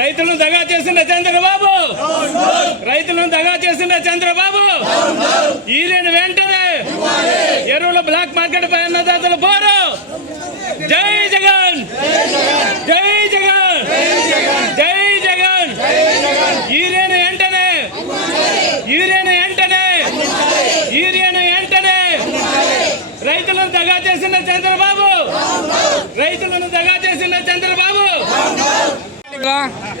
రైతులను దగా చేసిన చంద్రబాబు. రైతులను దగా చేసిన చంద్రబాబు. ఈ ఈయన వెంటనే ఎరువుల బ్లాక్ మార్కెట్ పై అన్నదాతలు పోరు. జై జై ટકા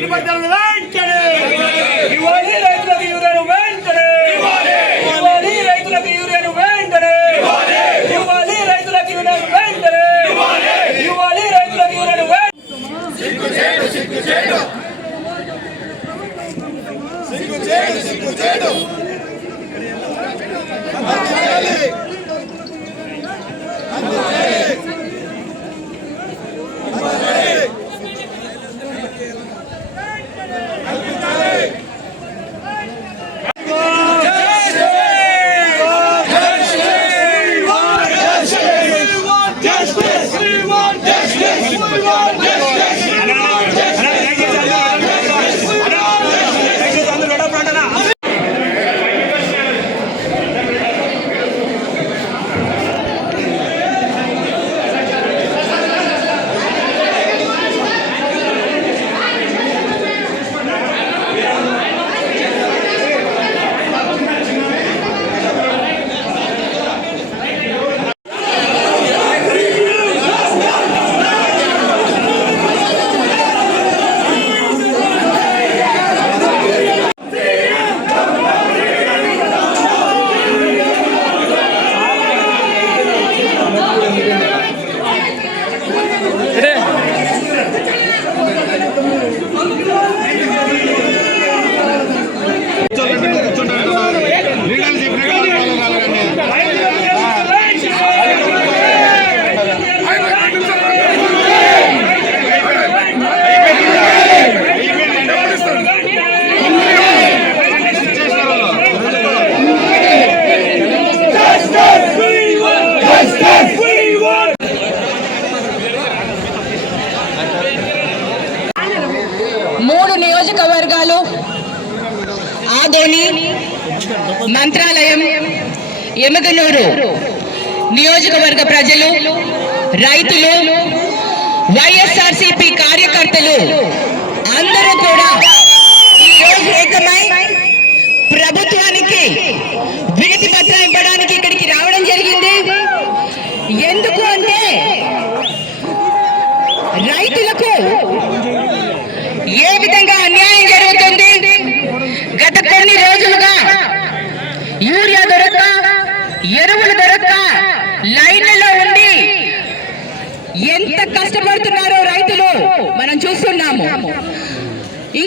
Ele vai dar like!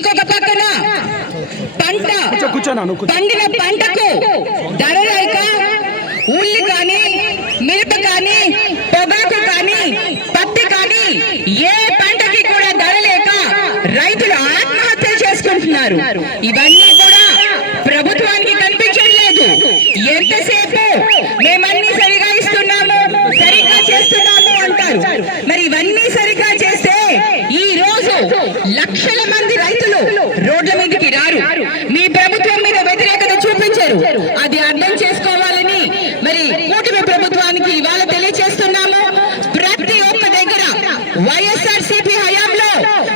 ఇంకొక పక్కన పంట. పండిన పంటకు ధర లేక ఉల్లి కానీ మిరప కానీ పొగాకు కానీ పత్తి కానీ ఏ పంటకి కూడా ధర లేక రైతులు ఆత్మహత్య చేసుకుంటున్నారు. ఇవన్నీ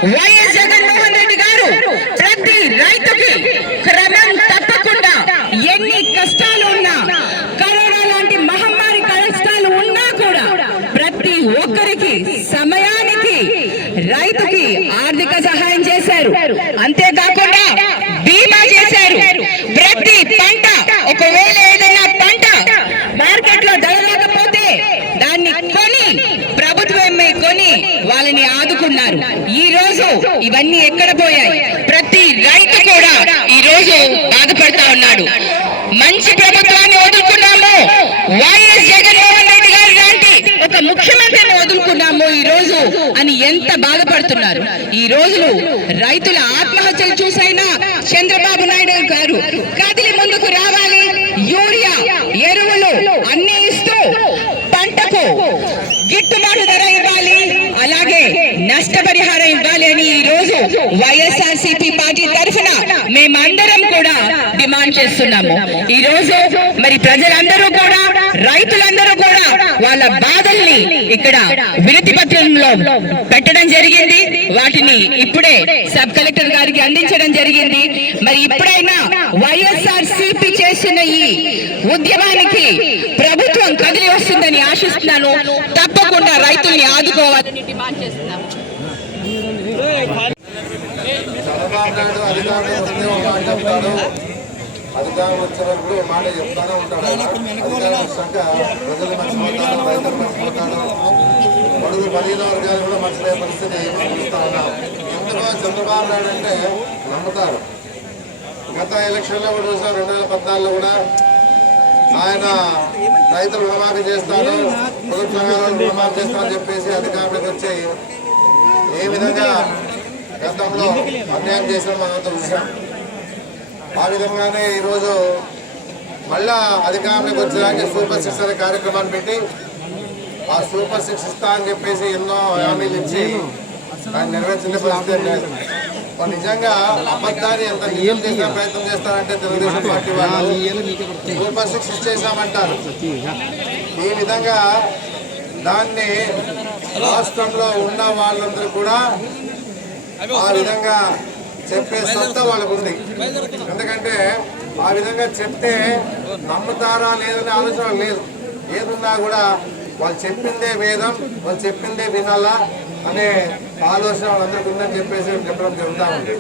Why ఎంత బాధపడుతున్నారు? ఈ రోజులు రైతుల ఆత్మహత్యలు చూసైనా చంద్రబాబు నాయుడు గారు కదిలి ముందుకు రావాలి. యూరియా ఎరువులు అన్ని ఇస్తూ పంటకు గిట్టుబాటు ధర ఇవ్వాలి. అలాగే నష్టపరిహారం ఇవ్వాలి అని ఈ రోజు వైఎస్ఆర్ సిపి పార్టీ తరఫున మేమందరం కూడా డిమాండ్ చేస్తున్నాము. ఈ రోజు మరి ప్రజలందరూ కూడా రైతులందరూ కూడా వాళ్ళ బాధల్ని ఇక్కడ వినతి పత్రంలో పెట్టడం జరిగింది. వాటిని ఇప్పుడే సబ్ కలెక్టర్ గారికి అందించడం జరిగింది. మరి ఇప్పుడైనా వైఎస్ఆర్ సిపి చేసిన ఈ ఉద్యమానికి ప్రభుత్వం కదిలి వస్తుందని ఆశిస్తున్నాను. తప్పకుండా రైతుల్ని ఆదుకోవాలని డిమాండ్ చేస్తున్నాము చంద్రబాబు నాయుడు అధికారంలో వస్తే ఒక మాట చెప్తాడు అధికారం వచ్చినప్పుడు మాట చెప్తానే ఉంటాడు. అధికారం వచ్చాక ప్రజలు మర్చిపోతారు రైతులు మర్చిపోతారు పొడుగు బలీన వర్గాలు కూడా మర్చిపోయే పరిస్థితి చూస్తా ఉన్నాం. ఎందుకో చంద్రబాబు నాయుడు అంటే నమ్ముతారు. గత ఎలక్షన్లో కూడా చూసాం రెండు వేల పద్నాలుగులో కూడా ఆయన రైతులు రుణమాఫీ చేస్తాను పొదుపు సంఘాలను రుణమాఫీ చేస్తానని చెప్పేసి అధికారంలోకి వచ్చి ఏ విధంగా గతంలో అన్యాయం చేసిన మనంతా చూసాం ఆ విధంగానే ఈరోజు మళ్ళా అధికారంలోకి వచ్చేదానికి సూపర్ సిక్స్ అనే కార్యక్రమాన్ని పెట్టి ఆ సూపర్ సిక్స్ ఇస్తా అని చెప్పేసి ఎన్నో హామీలు ఇచ్చి దాన్ని నెరవేర్చిన పరిస్థితి లేదు నిజంగా అబద్ధాన్ని ఎంత నిజం చేసే ప్రయత్నం చేస్తారంటే తెలుగుదేశం పార్టీ వాళ్ళు సూపర్ సిక్స్ ఇచ్చేసామంటారు. ఈ విధంగా దాన్ని రాష్ట్రంలో ఉన్న వాళ్ళందరూ కూడా ఆ విధంగా చెప్పే సత్తా వాళ్ళకు ఉంది ఎందుకంటే ఆ విధంగా చెప్తే నమ్ముతారా లేదనే ఆలోచన లేదు. ఏదున్నా కూడా వాళ్ళు చెప్పిందే వేదం వాళ్ళు చెప్పిందే వినాలా అనే ఆలోచన వాళ్ళందరికీ ఉందని చెప్పేసి చెప్పడం జరుగుతూ ఉంది.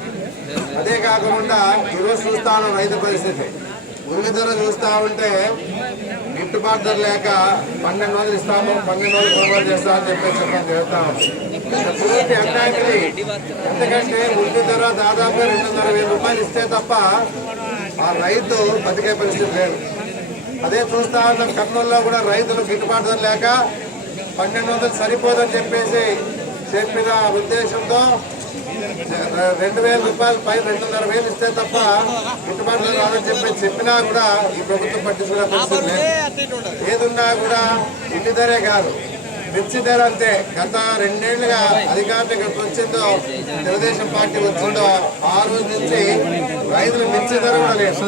అదే కాకుండా ఈరోజు చూస్తాను రైతు పరిస్థితి. ఉల్లి ధర చూస్తూ ఉంటే గిట్టుబాటు ధర లేక పన్నెండు వందలు ఇస్తాము పన్నెండు వందలు కొనుగోలు చేస్తామని చెప్పేసి చెప్పడం జరుగుతూ పూర్తి అన్యాయమది ఎందుకంటే ఉల్లి ధర దాదాపు రెండున్నర వేల రూపాయలు ఇస్తే తప్ప ఆ రైతు బతికే పరిస్థితి లేదు. అదే చూస్తా ఉన్నాం కర్నూలులో కూడా రైతులు గిట్టుబాటు ధర లేక పన్నెండు వందలు సరిపోదని చెప్పేసి చెప్పిన ఉద్దేశంతో రెండు వేల రూపాయలు పై రెండున్నర వేలు ఇస్తే తప్ప గిట్టుబాటు ధర రాదని చెప్పి చెప్పినా కూడా ఈ ప్రభుత్వం పట్టించుకునే పరిస్థితి లేదు. ఏదున్నా కూడా ఇంటి ధరే కాదు. మిర్చి ధర అంతే. గత రెండేళ్ళుగా అధికారంలోకి వచ్చిందో తెలుగుదేశం పార్టీ వచ్చిందో ఆ రోజు నుంచి రైతుల మిర్చి ధర కూడా లేదు.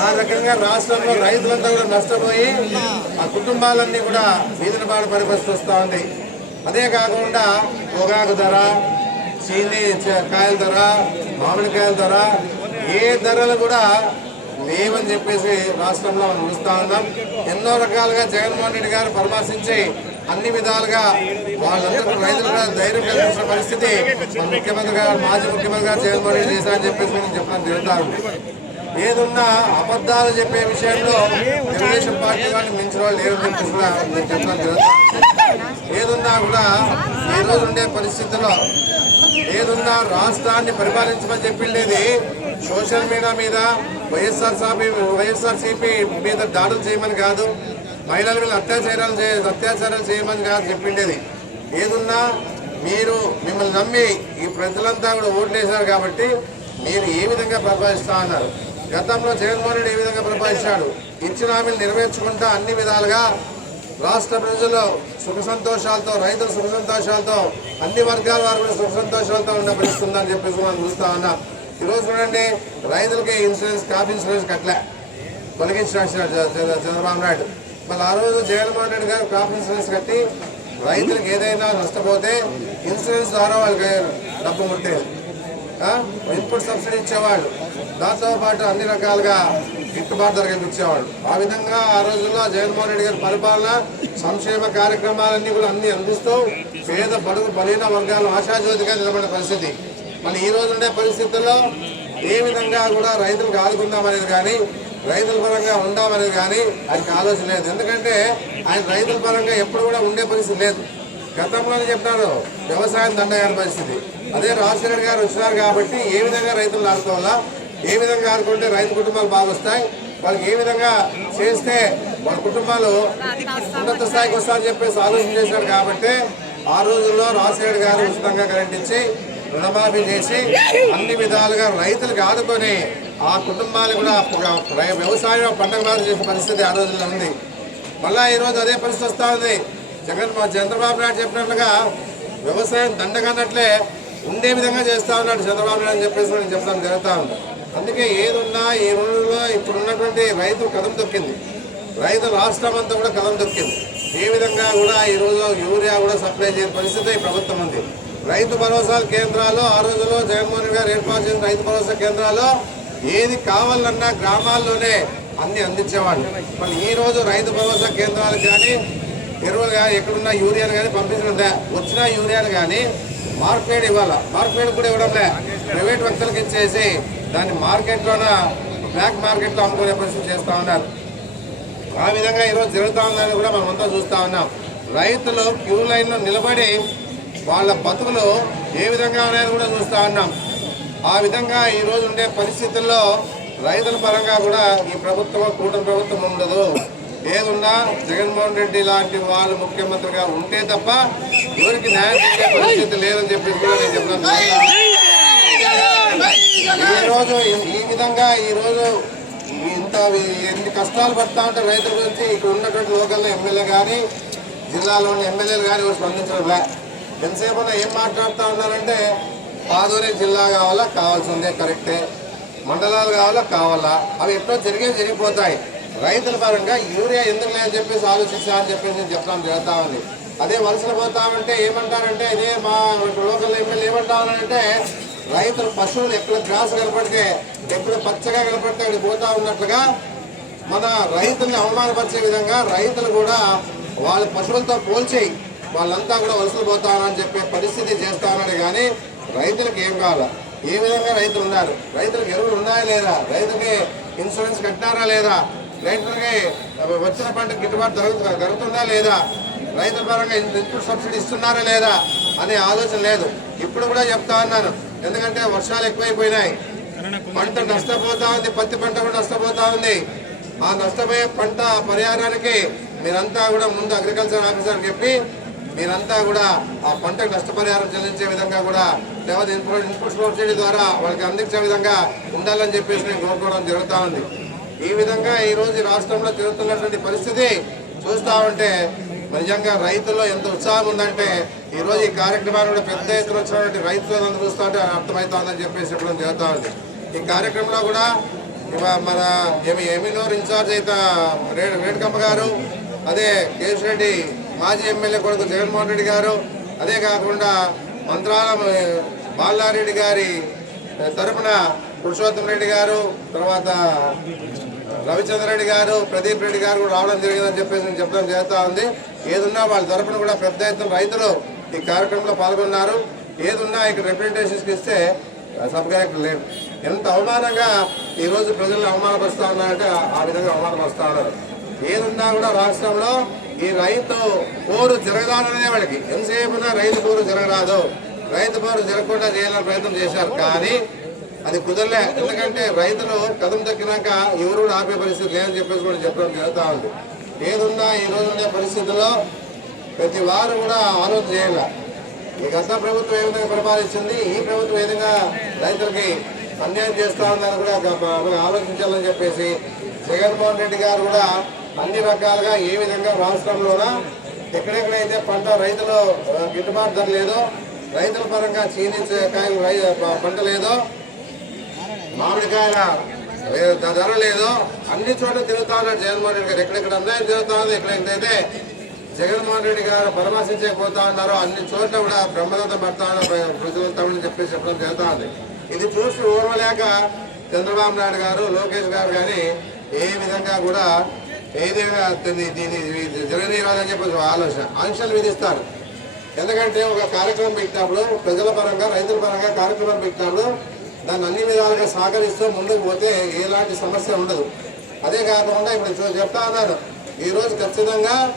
ఆ రకంగా రాష్ట్రంలో రైతులంతా కూడా నష్టపోయి ఆ కుటుంబాలన్నీ కూడా వీధిన బాడ పరిస్థితి వస్తూ ఉంది. అదే కాకుండా పొగాకు ధర చీని కాయల ధర మామిడికాయల ధర ఏ ధరలు కూడా లేవని చెప్పేసి రాష్ట్రంలో మనం చూస్తూ ఉన్నాం. ఎన్నో రకాలుగా జగన్మోహన్ రెడ్డి గారు పరామర్శించి అన్ని విధాలుగా వాళ్ళందరూ రైతులు కూడా ధైర్యం కలిగించిన పరిస్థితి ముఖ్యమంత్రి గారు మాజీ ముఖ్యమంత్రి గారు జగన్మోహన్ రెడ్డి చేశారని చెప్పేసి నేను చెప్పడం జరుగుతారు ఏదున్నా అబద్ధాలు చెప్పే విషయంలో తెలుగుదేశం పార్టీ వాళ్ళు మించిన వాళ్ళు లేరు చెప్పేసి కూడా నేను చెప్పడం జరుగుతుంది ఏదున్నా కూడా ఈ రోజు ఉండే పరిస్థితుల్లో ఏదున్నా రాష్ట్రాన్ని పరిపాలించమని చెప్పిండేది సోషల్ మీడియా మీద వైఎస్ఆర్ సాపి వైఎస్ఆర్ సిపి మీద దాడులు చేయమని కాదు మహిళల మీద అత్యాచారాలు చే అత్యాచారాలు చేయమని కాదు చెప్పిండేది. ఏదున్నా మీరు మిమ్మల్ని నమ్మి ఈ ప్రజలంతా కూడా ఓట్లేశారు కాబట్టి మీరు ఏ విధంగా ప్రపాదిస్తా అన్నారు. గతంలో జగన్మోహన్ రెడ్డి ఏ విధంగా ప్రపాదించాడు ఇచ్చిన హామీలు నెరవేర్చుకుంటా అన్ని విధాలుగా రాష్ట్ర ప్రజలు సుఖ సంతోషాలతో రైతులు సుఖ సంతోషాలతో అన్ని వర్గాల వారు కూడా సుఖ సంతోషాలతో ఉన్న పరిస్థితి ఉందని చెప్పేసి మనం చూస్తా ఉన్నాం. ఈరోజు చూడండి రైతులకి ఇన్సూరెన్స్ కాఫ్ ఇన్సూరెన్స్ కట్టలే. తొలగించిన చంద్రబాబు నాయుడు. మళ్ళీ ఆ రోజు జగన్మోహన్ రెడ్డి గారు క్రాప్ ఇన్సూరెన్స్ కట్టి రైతులకు ఏదైనా నష్టపోతే ఇన్సూరెన్స్ ద్వారా వాళ్ళకి డబ్బు ముట్టేది. ఇన్పుట్ సబ్సిడీ ఇచ్చేవాళ్ళు. దాంతో పాటు అన్ని రకాలుగా గిట్టుబాటు ధరగా ఇచ్చేవాడు ఆ విధంగా ఆ రోజుల్లో జగన్మోహన్ రెడ్డి గారి పరిపాలన సంక్షేమ కార్యక్రమాలన్నీ కూడా అన్ని అందిస్తూ పేద బడుగు బలహీన వర్గాలు ఆశాజ్యోతిగా నిలబడిన పరిస్థితి. మళ్ళీ ఈ రోజు ఉండే పరిస్థితుల్లో ఏ విధంగా కూడా రైతులకు ఆదుకుందామనేది కానీ రైతుల పరంగా ఉండామనేది కానీ ఆయనకి ఆలోచన లేదు. ఎందుకంటే ఆయన రైతుల పరంగా ఎప్పుడు కూడా ఉండే పరిస్థితి లేదు. గతంలోనే చెప్పినారు వ్యవసాయం దండగాని పరిస్థితి. అదే రాజశేఖర్ గారు వచ్చినారు కాబట్టి ఏ విధంగా రైతులు ఆడుకోవాలా ఏ విధంగా అనుకుంటే రైతు కుటుంబాలు బాగా వస్తాయి వాళ్ళకి ఏ విధంగా చేస్తే వాళ్ళ కుటుంబాలు ఉన్నత స్థాయికి వస్తారని చెప్పేసి ఆలోచన చేశారు కాబట్టి ఆ రోజుల్లో రాజశేఖర్ గారు ఉచితంగా కరెంట్ ఇచ్చి రుణమాఫీ చేసి అన్ని విధాలుగా రైతులకు ఆదుకొని ఆ కుటుంబాలు కూడా వ్యవసాయం పండగ బాధ చేసే పరిస్థితి ఆ రోజుల్లో ఉంది. మళ్ళీ ఈరోజు అదే పరిస్థితి వస్తూ ఉంది. జగన్ చంద్రబాబు నాయుడు చెప్పినట్లుగా వ్యవసాయం దండగన్నట్లే ఉండే విధంగా చేస్తా ఉన్నాడు చంద్రబాబు నాయుడు అని చెప్పేసి నేను చెప్తాను జరుగుతూ ఉంది. అందుకే ఏదున్నా ఈ రోజుల్లో ఇప్పుడున్నటువంటి రైతు కథం దొక్కింది. రైతు రాష్ట్రం అంతా కూడా కథం దొక్కింది. ఏ విధంగా కూడా ఈ యూరియా కూడా సప్లై చేయని పరిస్థితి ఈ ప్రభుత్వం ఉంది. రైతు భరోసా కేంద్రాలు ఆ రోజుల్లో జగన్మోహన్ గారు ఏర్పాటు చేసిన రైతు భరోసా కేంద్రాలు ఏది కావాలన్నా గ్రామాల్లోనే అన్ని అందించేవాళ్ళు. మరి ఈ రోజు రైతు భరోసా కేంద్రాలు కానీ ఎరువులు కానీ ఎక్కడున్న యూరియాను కానీ పంపించడం వచ్చిన యూరియాను కానీ మార్కెట్ ఇవ్వాలి? మార్కెట్ కూడా ఇవ్వడం లే. ప్రైవేట్ వ్యక్తులకు ఇచ్చేసి దాన్ని మార్కెట్లోన బ్లాక్ మార్కెట్లో అమ్ముకునే పరిస్థితి చేస్తూ ఉన్నారు. ఆ విధంగా ఈరోజు జరుగుతూ ఉందని కూడా మనం అంతా చూస్తూ ఉన్నాం. రైతులు క్యూ లైన్లో నిలబడి వాళ్ళ బతుకులు ఏ విధంగా ఉన్నాయని కూడా చూస్తూ ఉన్నాం. ఆ విధంగా ఈరోజు ఉండే పరిస్థితుల్లో రైతుల పరంగా కూడా ఈ ప్రభుత్వం కూటమి ప్రభుత్వం ఉండదు. ఏదున్నా జగన్మోహన్ రెడ్డి లాంటి వాళ్ళు ముఖ్యమంత్రిగా ఉంటే తప్ప ఎవరికి న్యాయం చేసే పరిస్థితి లేదని చెప్పేసి కూడా నేను చెప్తున్నాను ఈరోజు ఈ- విధంగా ఈరోజు ఇంత ఎన్ని కష్టాలు పడతా ఉంటే రైతుల గురించి ఇక్కడ ఉన్నటువంటి లోకల్ ఎమ్మెల్యే కానీ జిల్లాలోని ఎమ్మెల్యేలు కానీ ఎవరు స్పందించడం ఎంతసేపు ఏం మాట్లాడుతూ ఉన్నారంటే పాదూరి జిల్లా కావాలా కావాల్సిందే కరెక్టే. మండలాలు కావాలా కావాలా. అవి ఎప్పుడో జరిగే జరిగిపోతాయి. రైతుల పరంగా యూరియా ఎందుకు లేదని చెప్పేసి ఆలోచిస్తా అని చెప్పేసి నేను చెప్పడం జరుగుతా ఉంది. అదే వలసలు పోతామంటే ఏమంటారంటే ఇదే మా లోకల్ ఎమ్మెల్యే ఏమంటారంటే రైతులు పశువులు ఎక్కడ గ్రాస్ కనపడితే ఎక్కడ పచ్చగా కనపడితే అక్కడ పోతా ఉన్నట్లుగా మన రైతుల్ని అవమానపరిచే విధంగా రైతులు కూడా వాళ్ళ పశువులతో పోల్చి వాళ్ళంతా కూడా వలసలు పోతారని చెప్పే పరిస్థితి చేస్తా ఉన్నాడు కానీ రైతులకు ఏం కావాలా? ఏ విధంగా రైతులు ఉన్నారు? రైతులకు ఎరువులు ఉన్నాయా లేదా? రైతుకి ఇన్సూరెన్స్ కట్టినారా లేదా? రైతులకి వచ్చిన పంట గిట్టుబాటు జరుగుతుందా జరుగుతుందా లేదా? రైతుల పరంగా ఇన్పుట్ సబ్సిడీ ఇస్తున్నారా లేదా? అనే ఆలోచన లేదు. ఇప్పుడు కూడా చెప్తా ఉన్నాను. ఎందుకంటే వర్షాలు ఎక్కువైపోయినాయి. పంట నష్టపోతా ఉంది పత్తి పంట కూడా నష్టపోతా ఉంది. ఆ నష్టపోయే పంట పరిహారానికి మీరంతా కూడా ముందు అగ్రికల్చర్ ఆఫీసర్ చెప్పి మీరంతా కూడా ఆ పంటకు నష్టపరిహారం చెల్లించే విధంగా కూడా లేకపోతే ఇన్పుట్ ఇన్పుట్ సబ్సిడీ ద్వారా వాళ్ళకి అందించే విధంగా ఉండాలని చెప్పేసి నేను కోరుకోవడం జరుగుతూ ఉంది. ఈ విధంగా ఈ రోజు ఈ రాష్ట్రంలో జరుగుతున్నటువంటి పరిస్థితి చూస్తా ఉంటే నిజంగా రైతుల్లో ఎంత ఉత్సాహం ఉందంటే ఈ రోజు ఈ కార్యక్రమాన్ని కూడా పెద్ద ఎత్తున వచ్చినటువంటి రైతులు చూస్తూ ఉంటే అర్థమవుతుందని చెప్పేసి చెప్పడం జరుగుతూ ఉంది. ఈ కార్యక్రమంలో కూడా మన ఏమి ఎమినోర్ ఇన్ఛార్జ్ అయితే రేడ్ రేణుకమ్మ గారు అదే కేశిరెడ్డి మాజీ ఎమ్మెల్యే కొడుకు జగన్మోహన్ రెడ్డి గారు అదే కాకుండా మంత్రాలయం బాలారెడ్డి గారి తరపున పురుషోత్తం రెడ్డి గారు తర్వాత రవిచంద్ర రెడ్డి గారు ప్రదీప్ రెడ్డి గారు కూడా రావడం జరిగిందని చెప్పేసి నేను చెప్పడం జరుగుతూ ఉంది. ఏదున్నా వాళ్ళ తరపున కూడా పెద్ద ఎత్తున రైతులు ఈ కార్యక్రమంలో పాల్గొన్నారు. ఏదున్నా ఇక్కడ రిప్రజెంటేషన్స్కి ఇస్తే సబ్ కలెక్టర్ లేరు. ఎంత అవమానంగా ఈ రోజు ప్రజలను అవమానపరుస్తా ఉన్నారంటే ఆ- విధంగా అవమానపరుస్తా ఉన్నారు. ఏదున్నా కూడా రాష్ట్రంలో ఈ రైతు పోరు జరగదాలనే వాళ్ళకి. ఎంతసేపునా రైతు పోరు జరగరాదు. రైతు పోరు జరగకుండా చేయాలని ప్రయత్నం చేశారు. కానీ అది కుదరలే. ఎందుకంటే రైతులు కథం దక్కినాక ఎవరు కూడా ఆపే పరిస్థితి లేదని చెప్పేసి కూడా చెప్పడం జరుగుతూ ఉంది. ఏదున్నా ఈ రోజు ఉండే పరిస్థితుల్లో ప్రతి వారు కూడా ఆలోచన చేయాలి. ఈ గత ప్రభుత్వం ఏ విధంగా పరిపాలించింది ఈ ప్రభుత్వం ఏ విధంగా రైతులకి అన్యాయం చేస్తా ఉందని కూడా మనం ఆలోచించాలని చెప్పేసి జగన్మోహన్ రెడ్డి గారు కూడా అన్ని రకాలుగా ఏ విధంగా రాష్ట్రంలోన ఎక్కడెక్కడైతే పంట రైతులు గిట్టుబాటు ధర లేదో రైతుల పరంగా క్షీణించే కాయలు పంట లేదో మామిడికాయల ధర లేదో అన్ని చోట్ల తిరుగుతా ఉన్నాడు జగన్మోహన్ రెడ్డి గారు. ఎక్కడెక్కడ అన్యాయం తిరుగుతా ఉంది ఎక్కడెక్కడైతే జగన్మోహన్ రెడ్డి గారు పరామర్శించకపోతా ఉన్నారో. అన్ని చోట్ల కూడా బ్రహ్మదత్త పడతా ఉన్నారు. ప్ర- చెప్పేసి చెప్పడం జరుగుతా ఉంది. ఇది చూసి ఓర్వలేక చంద్రబాబు నాయుడు గారు లోకేష్ గారు కానీ ఏ విధంగా కూడా ఏ విధంగా దీన్ని జరగనీరాదని జరగనీయాలని చెప్పేసి ఆలోచన ఆంక్షలు విధిస్తారు. ఎందుకంటే ఒక కార్యక్రమం పెట్టినప్పుడు ప్రజల పరంగా రైతుల పరంగా కార్యక్రమం పెట్టినప్పుడు దాన్ని అన్ని విధాలుగా సహకరిస్తూ ముందుకు పోతే ఎలాంటి సమస్య ఉండదు. అదే కాకుండా ఇప్పుడు చూ- చెప్తా ఉన్నాను. ఈరోజు ఖచ్చితంగా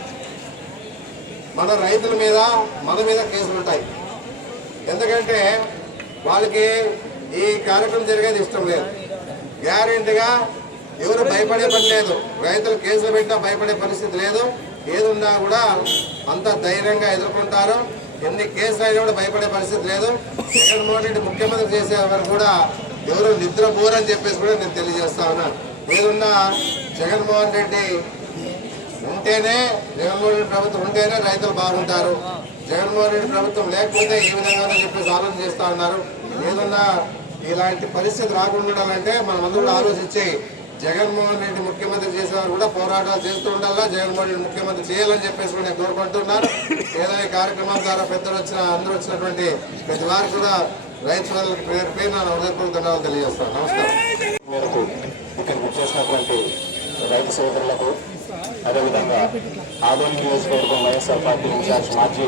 మన రైతుల మీద మన మీద కేసులు ఉంటాయి. ఎందుకంటే వాళ్ళకి ఈ కార్యక్రమం జరిగేది ఇష్టం లేదు. గ్యారెంటీగా ఎవరు భయపడే పని లేదు. రైతులు కేసులు పెట్టినా భయపడే పరిస్థితి లేదు. ఏదున్నా కూడా అంత ధైర్యంగా ఎదుర్కొంటారు. ఎన్ని కేసులు అయినా కూడా భయపడే పరిస్థితి లేదు. జగన్మోహన్ రెడ్డి ముఖ్యమంత్రి చేసే వారు కూడా ఎవరు నిద్రపోరని చెప్పేసి కూడా నేను తెలియజేస్తా ఉన్నాను. ఏదున్నా జగన్మోహన్ రెడ్డి ఉంటేనే జగన్మోహన్ రెడ్డి ప్రభుత్వం ఉంటేనే రైతులు బాగుంటారు. జగన్మోహన్ రెడ్డి ప్రభుత్వం లేకపోతే ఏ విధంగా చెప్పేసి ఆలోచన చేస్తా ఉన్నారు. ఏదన్నా ఇలాంటి పరిస్థితి రాకుండా ఉండాలంటే మనం అందరూ ఆలోచించి జగన్మోహన్ రెడ్డి ముఖ్యమంత్రి చేసేవారు కూడా పోరాటాలు చేస్తూ ఉండాలా జగన్మోహన్ రెడ్డి ముఖ్యమంత్రి చేయాలని చెప్పేసి నేను కోరుకుంటున్నాను. ఏదైనా కార్యక్రమాల కార్యక్రమం ద్వారా పెద్దలు వచ్చిన అందరూ వచ్చినటువంటి ప్రతి వారు కూడా రైతు సోదరులకు పేరు పేరు నా హృదయపూర్వక ధన్యవాదాలు తెలియజేస్తాను. నమస్కారం. మేరకు ఇక్కడికి చేసినటువంటి రైతు సోదరులకు అదేవిధంగా ఆదోని నియోజకవర్గం వైఎస్ఆర్ పార్టీ ఇన్ఛార్జ్ మాజీ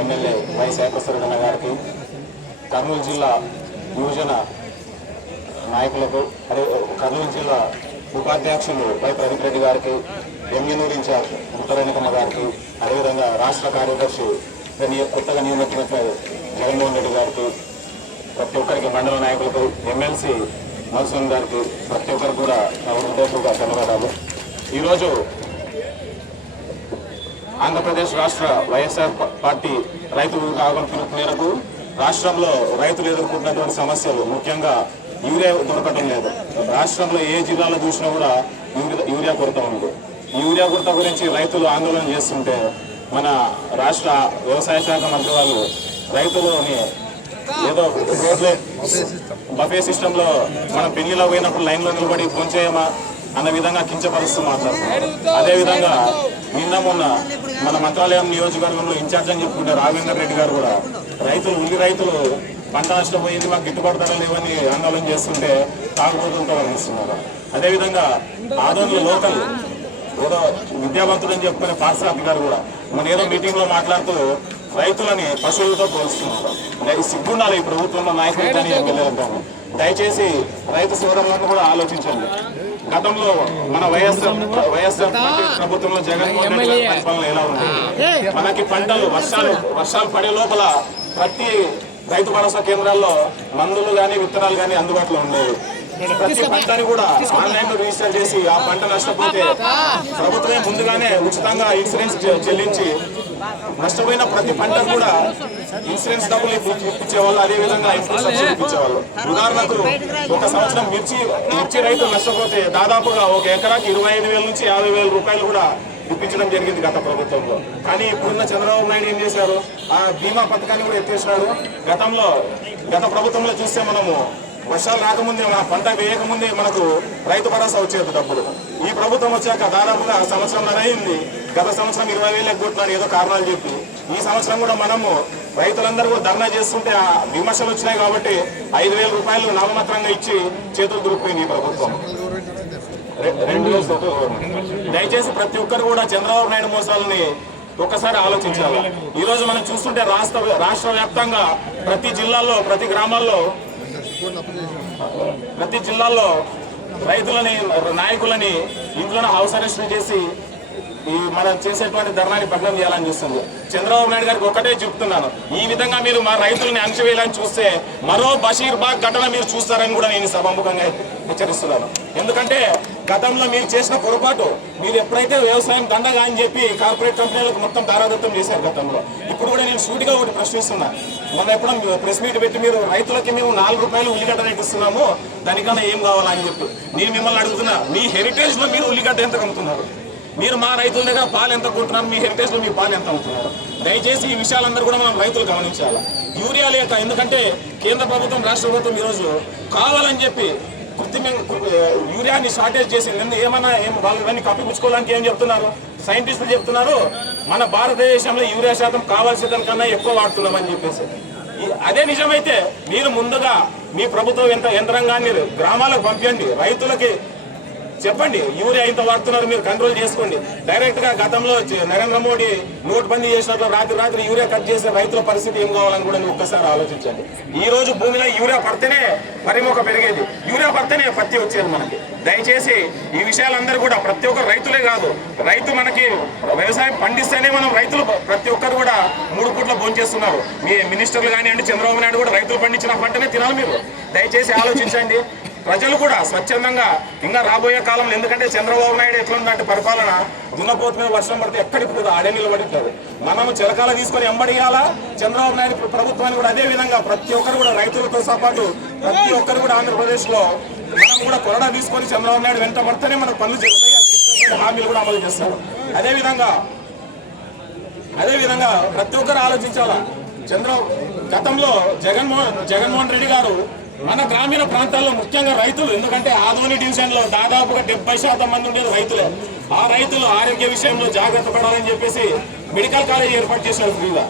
ఎమ్మెల్యే వై శేఖరసరగణ గారికి కర్నూలు జిల్లా యువజన నాయకులకు అదే కర్నూలు జిల్లా ఉపాధ్యక్షులు వై ప్రదీప్ రెడ్డి గారికి ఎమ్మెనూరు ఇన్ఛార్జ్ ముత్తరేణకమ్మ గారికి అదేవిధంగా రాష్ట్ర కార్యదర్శి కొత్తగా నియమించినట్లు జగన్మోహన్ రెడ్డి గారికి ప్రతి ఒక్కరికి మండల నాయకులకు ఎమ్మెల్సీ మధుసూన్ గారికి ప్రతి ఒక్కరు కూడా హృదయపూర్వక ధన్యవాదాలు. ఈరోజు ఆంధ్రప్రదేశ్ రాష్ట్ర వైఎస్ఆర్ పార్టీ రైతు విభాగం పిలుపు మేరకు రాష్ట్రంలో రైతులు ఎదుర్కొంటున్నటువంటి సమస్యలు ముఖ్యంగా యూరియా దొరకటం లేదు. రాష్ట్రంలో ఏ జిల్లాలో చూసినా కూడా యూరియా- యూరియా కొరత ఉంది. యూరియా కొరత గురించి రైతులు ఆందోళన చేస్తుంటే మన రాష్ట్ర వ్యవసాయ శాఖ మంత్రి వాళ్ళు రైతులని ఏదో రోడ్లే బఫే సిస్టంలో లో మనం పెళ్ళిలో పోయినప్పుడు లైన్లో నిలబడి ఫోన్ చేయమా అన్న విధంగా కించపరుస్తూ మాట్లాడుతున్నారు. అదేవిధంగా నిన్న మొన్న మన మంత్రాలయం నియోజకవర్గంలో ఇన్ఛార్జ్ అని చెప్పుకుంటే రాఘవేందర్ రెడ్డి గారు కూడా రైతులు ఉల్లి రైతులు పంట నష్టపోయింది మాకు గిట్టుబాటు ధరలు ఇవన్నీ ఆందోళన చేస్తుంటే తాగుబోతుంటారు వర్ణిస్తున్నారు అదేవిధంగా ఆదోన్లో లోకల్ ఏదో విద్యావంతుడు అని చెప్పుకునే పార్సార్థి గారు కూడా మన ఏదో మీటింగ్లో మాట్లాడుతూ రైతులని పశువులతో పోలుస్తున్నారు. సిగ్గుండాలి ఈ ప్రభుత్వంలో నాయకులు కానీ ఎమ్మెల్యేలు కానీ. దయచేసి రైతు సోదరులను కూడా ఆలోచించండి. గతంలో మన వైఎస్ఆర్ వైఎస్ఆర్ ప్రభుత్వంలో జగన్మోహన్ రెడ్డి గారి పరిపాలన ఎలా ఉంది? మనకి పంటలు వర్షాలు వర్షాలు పడే లోపల ప్రతి రైతు భరోసా కేంద్రాల్లో మందులు కానీ విత్తనాలు కానీ అందుబాటులో ఉండేవి. ప్రతి పంటని కూడా ఆన్లైన్లో రిజిస్టర్ చేసి ఆ పంట నష్టపోతే ప్రభుత్వమే ముందుగానే ఉచితంగా ఇన్సూరెన్స్ చెల్లించి నష్టపోయిన ప్రతి పంట కూడా ఇన్సూరెన్స్ డబ్బులు ఇప్పు- ఇప్పించేవాళ్ళు అదే విధంగా ఇన్సూరెన్స్ ఇప్పించేవాళ్ళు ఉదాహరణకు ఒక సంవత్సరం మిర్చి మిర్చి రైతు నష్టపోతే దాదాపుగా ఒక ఎకరాకి ఇరవై ఐదు వేల నుంచి యాభై వేల రూపాయలు కూడా ఇప్పించడం జరిగింది గత ప్రభుత్వంలో. కానీ ఇప్పుడున్న చంద్రబాబు నాయుడు ఏం చేశారు? ఆ బీమా పథకాన్ని కూడా ఎత్తేసినాడు. గతంలో గత ప్రభుత్వంలో చూస్తే మనము వర్షాలు రాకముందే మన పంట వేయకముందే మనకు రైతు భరోసా వచ్చేది డబ్బులు. ఈ ప్రభుత్వం వచ్చాక దాదాపుగా సంవత్సరం అయింది గత సంవత్సరం ఇరవై వేలు ఎగ్గొట్టినారు ఏదో కారణాలు చెప్పి. ఈ సంవత్సరం కూడా మనము రైతులందరూ కూడా ధర్నా చేస్తుంటే ఆ విమర్శలు వచ్చినాయి కాబట్టి ఐదు వేల రూపాయలు నామమాత్రంగా ఇచ్చి చేతులు దురుకుపోయింది ఈ ప్రభుత్వం. రెండు దయచేసి ప్రతి ఒక్కరు కూడా చంద్రబాబు నాయుడు మోసాలని ఒక్కసారి ఆలోచించాలి. ఈ రోజు మనం చూస్తుంటే రాష్ట్ర రాష్ట్ర వ్యాప్తంగా ప్రతి జిల్లాల్లో ప్రతి గ్రామాల్లో ప్రతి జిల్లాల్లో రైతులని నాయకులని ఇంట్లోనే హౌస్ అరెస్ట్ చేసి ఈ మనం చేసేటువంటి ధర్నాన్ని భగ్నం చేయాలని చూస్తుంది. చంద్రబాబు నాయుడు గారికి ఒకటే చెప్తున్నాను. ఈ విధంగా మీరు మా రైతులని అణచివేయాలని చూస్తే మరో బషీర్ బాగ్ ఘటన మీరు చూస్తారని కూడా నేను సభాముఖంగా హెచ్చరిస్తున్నాను. ఎందుకంటే గతంలో మీరు చేసిన పొరపాటు మీరు ఎప్పుడైతే వ్యవసాయం దండగా అని చెప్పి కార్పొరేట్ కంపెనీలకు మొత్తం దారాదత్తం చేశారు గతంలో. ఇప్పుడు కూడా నేను సూటిగా ఒకటి ప్రశ్నిస్తున్నా. మొన్న ఎప్పుడో ప్రెస్ మీట్ పెట్టి మీరు రైతులకి మేము నాలుగు రూపాయలు ఉల్లిగడ్డ రేట్ ఇస్తున్నాము దానికన్నా ఏం కావాలా అని చెప్పి. నేను మిమ్మల్ని అడుగుతున్నా మీ హెరిటేజ్లో మీరు ఉల్లిగడ్డ ఎంత అమ్ముతున్నారు? మీరు మా రైతుల దగ్గర పాలు ఎంత కొంటున్నారు మీ హెరిటేజ్లో మీ పాలు ఎంత అమ్ముతున్నారు? దయచేసి ఈ విషయాలందరూ కూడా మనం రైతులు గమనించాలి? యూరియా లేక ఎందుకంటే కేంద్ర ప్రభుత్వం రాష్ట్ర ప్రభుత్వం ఈరోజు కావాలని చెప్పి కృత్రిమ యూరియాని షార్టేజ్ చేసి నిన్న ఏమన్నా ఏం వాళ్ళు ఇవన్నీ కప్పిపుచ్చుకోవడానికి ఏం చెప్తున్నారు? సైంటిస్టులు చెప్తున్నారు మన భారతదేశంలో యూరియా శాతం కావాల్సిన కన్నా ఎక్కువ వాడుతున్నామని చెప్పేసి. అదే నిజమైతే మీరు ముందుగా మీ ప్రభుత్వ ఎంత యంత్రాంగాన్ని గ్రామాలకు పంపించండి రైతులకి చెప్పండి యూరియా ఇంత వాడుతున్నారు మీరు కంట్రోల్ చేసుకోండి. డైరెక్ట్గా గతంలో నరేంద్ర మోడీ నోట్బందీ చేసినట్లు రాత్రి రాత్రి యూరియా కట్ చేసే రైతుల పరిస్థితి ఏం కావాలని కూడా ఒక్కసారి ఆలోచించండి. ఈ రోజు భూమిలో యూరియా పడితేనే పరిమొక పెరిగేది. యూరియా పడితేనే పత్తి వచ్చేది మనకి. దయచేసి ఈ విషయాలందరూ కూడా ప్రతి ఒక్క రైతులే కాదు రైతు మనకి వ్యవసాయం పండిస్తేనే మనం రైతులు ప్రతి ఒక్కరు కూడా మూడు పూట్ల భోంచేస్తున్నారు మీ మినిస్టర్లు కానివ్వండి చంద్రబాబు నాయుడు కూడా రైతులు పండించిన పంటనే తినాలి మీరు. దయచేసి ఆలోచించండి. ప్రజలు కూడా స్వచ్ఛందంగా ఇంకా రాబోయే కాలంలో ఎందుకంటే చంద్రబాబు నాయుడు ఎట్లుందంటే పరిపాలన దున్నపోత మీద వర్షం పడితే ఎక్కడికి పోదు ఆడే నిలబడిట్లేదు. మనము చిలకాల తీసుకొని ఎంబడియాలా? చంద్రబాబు నాయుడు ప్రభుత్వాన్ని కూడా అదే విధంగా ప్రతి ఒక్కరు కూడా రైతులతో పాటు ప్రతి ఒక్కరు కూడా ఆంధ్రప్రదేశ్లో మనం కూడా కొరడా తీసుకొని చంద్రబాబు నాయుడు వెంట పడితేనే మనకు పనులు చేస్తాయి హామీలు కూడా అమలు చేస్తారు. అదేవిధంగా అదేవిధంగా ప్రతి ఒక్కరు ఆలోచించాలా? చంద్ర గతంలో జగన్మోహన్ జగన్మోహన్ రెడ్డి గారు మన గ్రామీణ ప్రాంతాల్లో ముఖ్యంగా రైతులు ఎందుకంటే ఆధోని డివిజన్లో దాదాపుగా డెబ్బై శాతం మంది ఉండేది రైతులే. ఆ రైతులు ఆరోగ్య విషయంలో జాగ్రత్త పడాలని చెప్పేసి మెడికల్ కాలేజ్ ఏర్పాటు చేశారు ఫ్రీగా.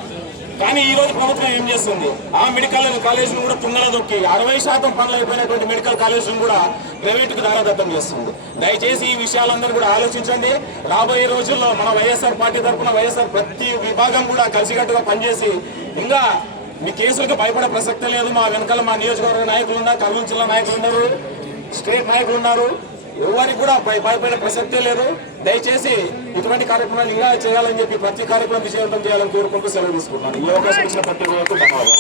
కానీ ఈ రోజు ప్రభుత్వం ఏం చేస్తుంది? ఆ మెడికల్ కాలేజీని కూడా తుంగల దొక్కి అరవై శాతం పనులు అయిపోయినటువంటి మెడికల్ కాలేజీని కూడా ప్రైవేట్కు దారాదత్తం చేస్తుంది. దయచేసి ఈ విషయాలందరూ కూడా ఆలోచించండి. రాబోయే రోజుల్లో మన వైఎస్ఆర్ పార్టీ తరఫున వైఎస్ఆర్ ప్రతి విభాగం కూడా కలిసికట్టుగా పనిచేసి ఇంకా మీ కేసులకు భయపడే ప్రసక్తే లేదు. మా వెనకాల మా నియోజకవర్గ నాయకులు ఉన్నారు. కర్నూలు జిల్లా నాయకులు ఉన్నారు. స్టేట్ నాయకులు ఉన్నారు. ఎవరికి కూడా భయ- భయపడే ప్రసక్తే లేదు. దయచేసి ఇటువంటి కార్యక్రమాలు ఇంకా చేయాలని చెప్పి ప్రతి కార్యక్రమం విజయవంతం చేయాలని కోరుకుంటూ సెలవు తీసుకుంటున్నాను. ఈ అవకాశం ఇచ్చిన ప్రతి ఒక్కరికి ధన్యవాదాలు.